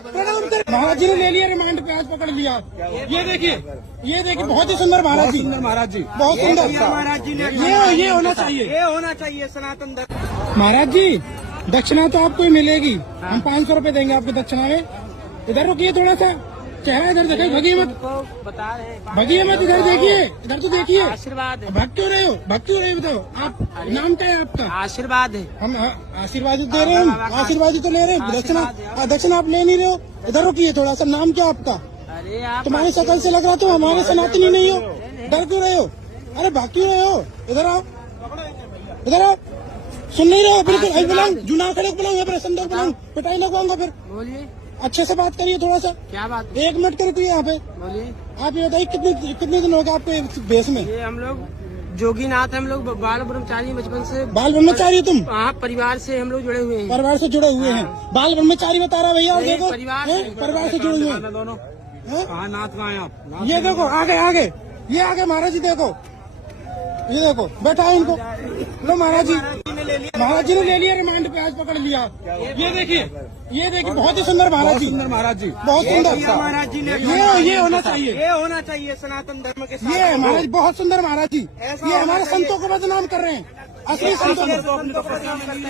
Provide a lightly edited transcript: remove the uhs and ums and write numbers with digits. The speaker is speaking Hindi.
महाराज जी ने ले लिया रिमांड पे, आज पकड़ लिया। ये देखिए बहुत ही सुंदर महाराज जी, बहुत सुंदर महाराज जी ने ये होना चाहिए, ये होना चाहिए सनातन धर्म। महाराज जी दक्षिणा तो आपको ही मिलेगी। हम 500 रुपए देंगे आपको दक्षिणा में। इधर रुकिए, थोड़ा सा चेहरा इधर देखिए, भगिए मत, बता रहे भगिए मत, इधर देखिए, इधर तो देखिए। आशीर्वाद है। भग क्यों रहे हो, भग क्यों रहे हो, बताओ आप, नाम क्या है आपका? आशीर्वाद है। हम आशीर्वाद दे रहे हैं, हम आशीर्वाद ही तो ले रहे हैं। दक्षिणा आप ले नहीं रहे हो। इधर रुकिए थोड़ा सा, नाम क्या आपका? अरे आप तुम्हारी शकल से लग रहा तुम हमारे सनातनी नहीं हो। डर क्यों रहे हो? अरे भाग क्यों रहे हो? इधर आओ, इधर आओ। सुन नहीं रहे हो बिल्कुल। आई बुलाऊं, जुनार खड़े बुलाऊं, यहाँ पर संदर्भ बुलाऊं, पिटाई लगवाऊंगा फिर। बोलिए, अच्छे से बात करिए थोड़ा सा। क्या बात? 1 मिनट के रुकिए यहाँ पे। बोलिए। आप ये बताइए कितने दिन हो गए आपको इस भेष में? ये हम लोग जोगीनाथ, हम लोग बाल ब्रह्मचारी बचपन से। बाल ब्रह्मचारी हो तुम? हाँ, परिवार से हम लोग जुड़े हुए हैं। परिवार से जुड़े हुए हैं। बाल ब्रह्मचारी बता रहा भैया, नहीं, देखो परिवार से जुड़े हुए हैं दोनों। हैं? कहाँ नाथ कहाँ हैं आप? ये देखो आगे आगे, ये आगे महाराज जी देखो, ये देखो बैठा है इनको। लो महाराज जी ने ले लिया रिमांड पे, आज पकड़ लिया। ये देखिए बहुत ही सुंदर महाराज जी, बहुत सुंदर महाराज जी ने ये होना चाहिए, ये होना चाहिए सनातन धर्म के साथ। ये महाराज बहुत सुंदर महाराज जी, ये हमारे संतों को बदनाम कर रहे हैं, असली संतों को।